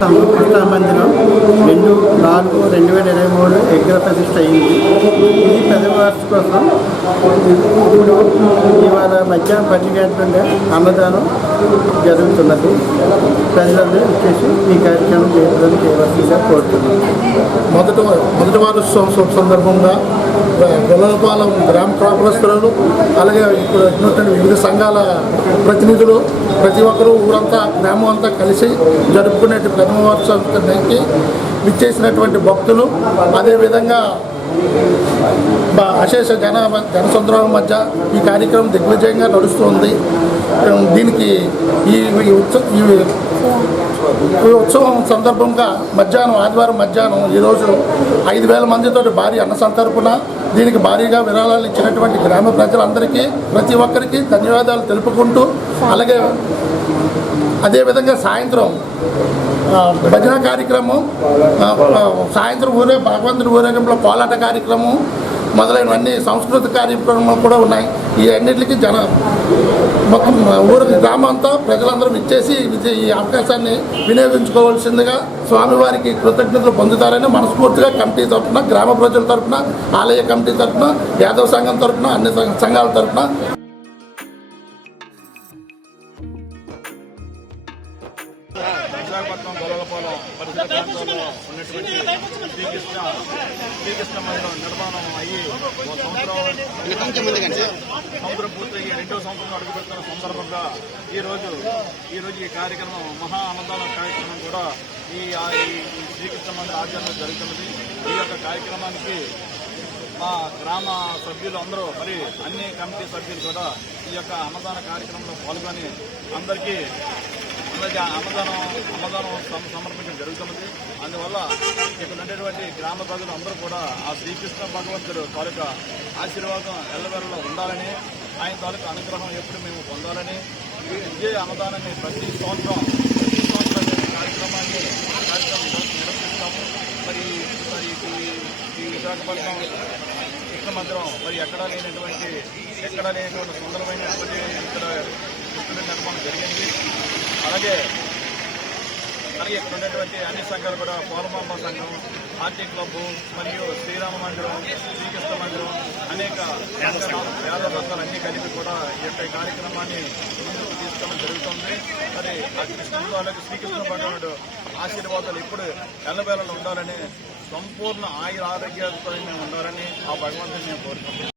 కృష్ణా మందిరం 2/4/2023 విగ్రహ ప్రతిష్ఠ అయింది. ఇది 10వ వార్షికోత్సవం. ఇప్పుడు ఇవాళ మధ్యాహ్నం 12 గంటల నుండి అన్నదానం జరుగుతున్నది. ప్రజలందరూ వచ్చేసి ఈ కార్యక్రమం చేయవలసిందిగా కోరుతున్నాం. మొదటి వారోత్సవం సందర్భంగా గొల్లపాలెం గ్రామ కాపురస్తులు, అలాగే ఇప్పుడు ఉన్నటువంటి వివిధ సంఘాల ప్రతినిధులు ప్రతి ఒక్కరూ ఊరంతా గ్రామం అంతా కలిసి జరుపుకునే ప్రథమ వారోత్సవానికి విచ్చేసినటువంటి భక్తులు, అదేవిధంగా అశేష జనసంద్రోహం మధ్య ఈ కార్యక్రమం దిగ్విజయంగా నడుస్తుంది. దీనికి ఈ ఉత్సవం సందర్భంగా ఆదివారం మధ్యాహ్నం ఈరోజు 5,000 మందితో భారీ అన్న సంతర్పణ, దీనికి భారీగా విరాళాలు ఇచ్చినటువంటి గ్రామ ప్రజలందరికీ ప్రతి ఒక్కరికి ధన్యవాదాలు తెలుపుకుంటూ, అలాగే అదేవిధంగా సాయంత్రం భజన కార్యక్రమం, సాయంత్రం భగవంతుడి ఊరేగింపులో పోలాట కార్యక్రమం మొదలైనవన్నీ సాంస్కృతిక కార్యక్రమాలు కూడా ఉన్నాయి. ఈ అన్నింటికి మొత్తం ఊరు గ్రామం అంతా ప్రజలందరూ ఇచ్చేసి ఈ అవకాశాన్ని వినియోగించుకోవాల్సిందిగా స్వామివారికి కృతజ్ఞతలు పొందుతారని మనస్ఫూర్తిగా కమిటీ తరఫున, గ్రామ ప్రజల తరఫున, ఆలయ కమిటీ తరఫున, యాదవ సంఘం తరఫున, అన్ని సంఘాల తరఫున విశాఖపట్నం గొల్లపాలెం పరిసర ప్రాంతాల్లో ఉన్నటువంటి శ్రీకృష్ణ మందిరం నిర్మాణం అయ్యి సంవత్సరం పూర్తయ్యి 2వ సంవత్సరం అడుగుపెడుతున్న సందర్భంగా ఈరోజు ఈ కార్యక్రమం మహా అన్నదాన కార్యక్రమం కూడా ఈ శ్రీకృష్ణ మందిర ఆధ్వర్యంలో జరుగుతున్నది. ఈ యొక్క కార్యక్రమానికి మా గ్రామ సభ్యులు అందరూ, మరి అన్ని కమిటీ సభ్యులు కూడా ఈ యొక్క అన్నదాన కార్యక్రమంలో పాల్గొని అందరికీ అన్నదానం సమర్పించడం జరుగుతున్నది. అందువల్ల ఇక్కడ ఉండేటువంటి గ్రామ ప్రజలు అందరూ కూడా ఆ శ్రీకృష్ణ భగవంతుడు తాలూకా ఆశీర్వాదం ఎల్లవెల్లలో ఉండాలని, ఆయన తాలూకా అనుగ్రహం ఎప్పుడు మేము పొందాలని, ఇదే అన్నదానాన్ని ప్రతి సంవత్సరం కార్యక్రమాన్ని నిర్వహిస్తాము. మరి ఈ విశాఖపట్నం కృష్ణ మందిరం మరి ఎక్కడా లేనటువంటి సుందరమైనటువంటి ఇక్కడ నిర్మాణం జరిగింది. అలాగే ఇక్కడ ఉన్నటువంటి అన్ని సంఘాలు కూడా పోలమాంబ సంఘం, ఆర్టీ క్లబ్ మరియు శ్రీరామ మందిరం, శ్రీకృష్ణ మందిరం, అనేక యాదవ వర్గాలు అన్నీ కలిపి కూడా ఈ యొక్క కార్యక్రమాన్ని ముందుకు తీసుకోవడం జరుగుతుంది. మరి ఆ కృష్ణుడు అలాగే శ్రీకృష్ణ భగవానుడు ఆశీర్వాదాలు ఇప్పుడు ఎల్లవేళలో ఉండాలని, సంపూర్ణ ఆయుర ఆరోగ్యాలతో మేము ఉండాలని ఆ భగవంతుని మేము కోరుకుంటున్నాం.